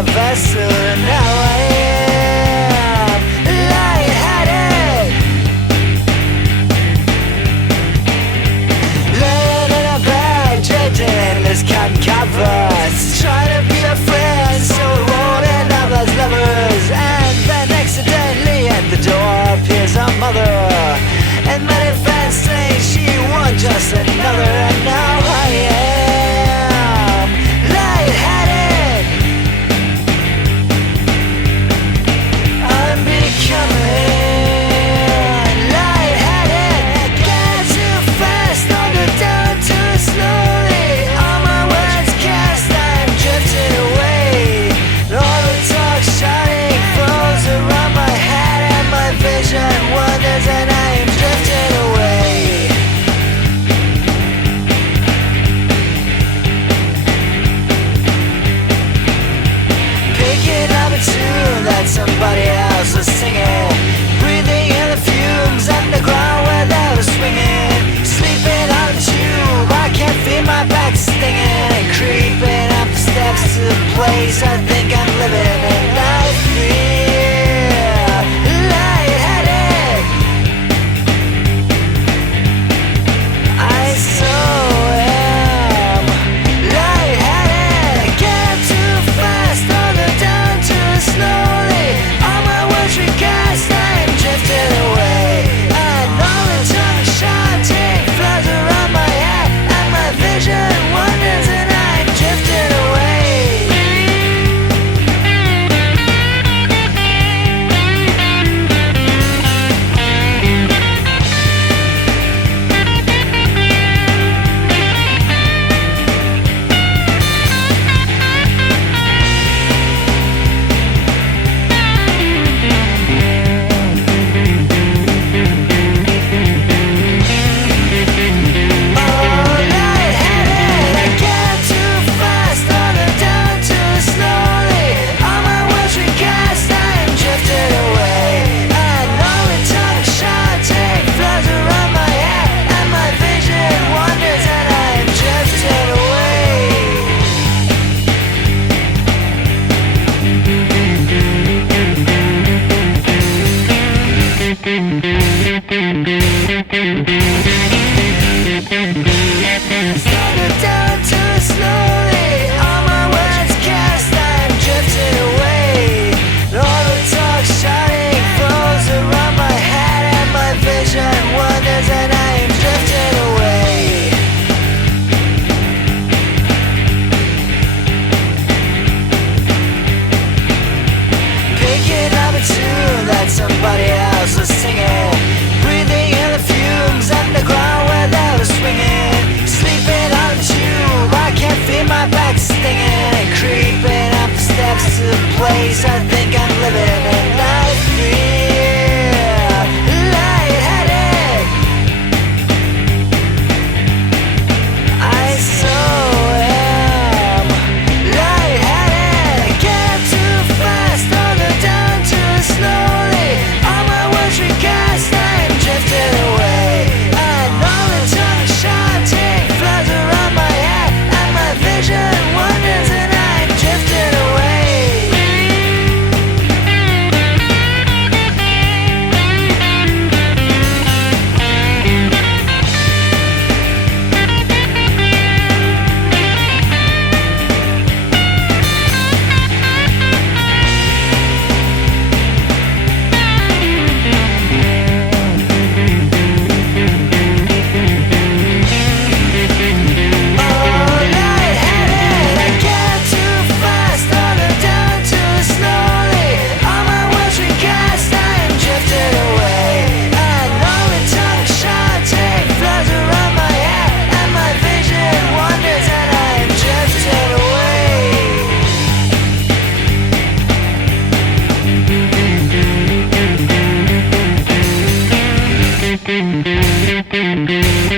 a vessel, and now I am lightheaded, laying in a bed, dreading this cotton covers, trying to be a friend, so we won't end up as lovers. And then accidentally at the door appears our mother, and many fans say she wants just another. And now I am lightheaded, I'm becoming lightheaded. Get too fast, don't go down too slowly. All my words cast, I'm drifting away. All the talk shouting flows around my head, and my vision wanders, and I am drifting away. Picking up a tune that somebody else was singing, breathing in the fumes underground where they were swinging, sleeping on the tube, I can't feel my back stinging, creeping up the steps to the place I think I'm living, and I feel lightheaded. I so am lightheaded. Get too fast, don't go down too slowly. All my words recast, I'm drifting away. And all the tongue shouting flies around my head, and my vision wanders, and I'm drifting away. Somebody else was singing, breathing in the fumes underground where they were swinging, sleeping on the tube, I can't feel my back stinging, creeping up the steps to the place I think I'm living, and I feel lightheaded. I so am lightheaded. Get too fast, don't go down too slowly. All my words recast, I'm drifting away. And all the tongue shouting flies around my head, and my vision wanders, and I'm drifting away.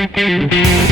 Thank you.